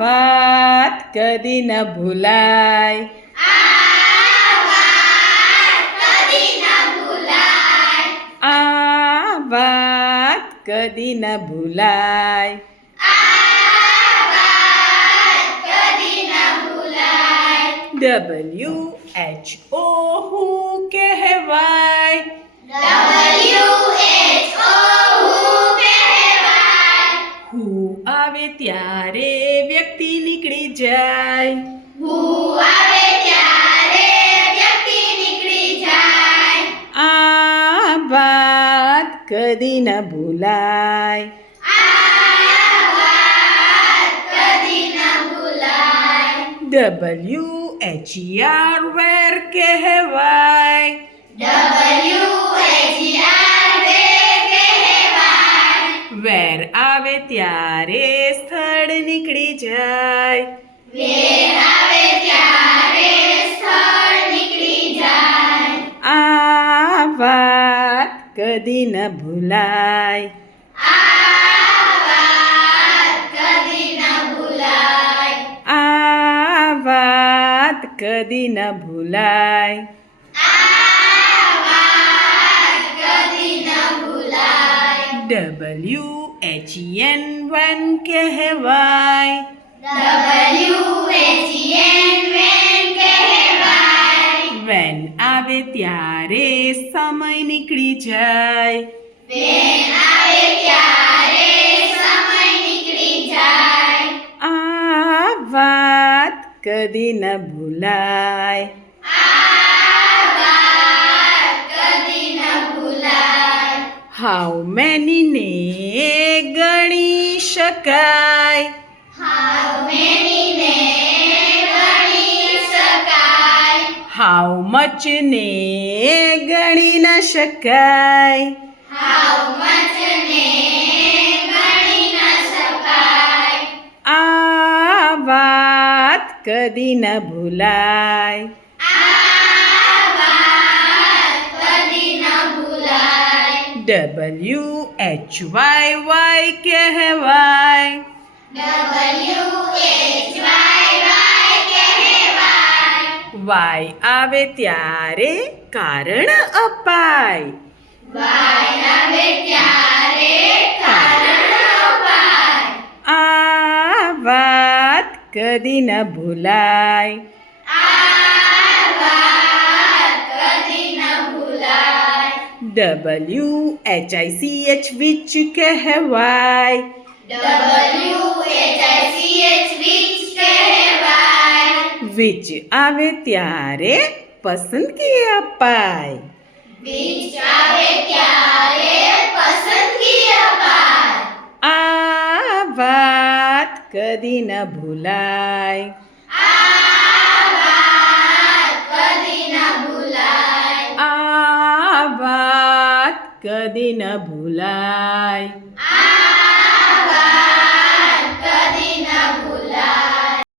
વાત કદી ન ભૂલાય. આ વાત કદી ન ભૂલાય. WHO હું કહેવાય. હું આવે ત્યારે વ્યક્તિ નીકળી જાય. આ વાત કદી ન ભૂલાય. WHER વેર કહેવાય. વેર આવે ત્યારે સ્થળ નીકળી જાય. આ વાત કદી ન ભૂલાય. આ વાત કદી ન ભૂલાય. WHEN વન કહેવાય. વેન આવે ત્યારે સમય નીકળી જાય. આ વાત કદી ન ભૂલાય. હાઉ મેની ને ગણી શકાય. હાઉ મચ ને ગણી ન શકાય. આ વાત કદી ન ભૂલાય. WHYY કહેવાય. વાય આવે ત્યારે કારણ અપાય. આ વાત કદી ન ભૂલાય. WHICH વિચ કહેવાય. વિચ આવે ત્યારે પસંદગી અપાય. આ વાત કદી ન ભૂલાય. આ વાત કદી ન ભૂલાય.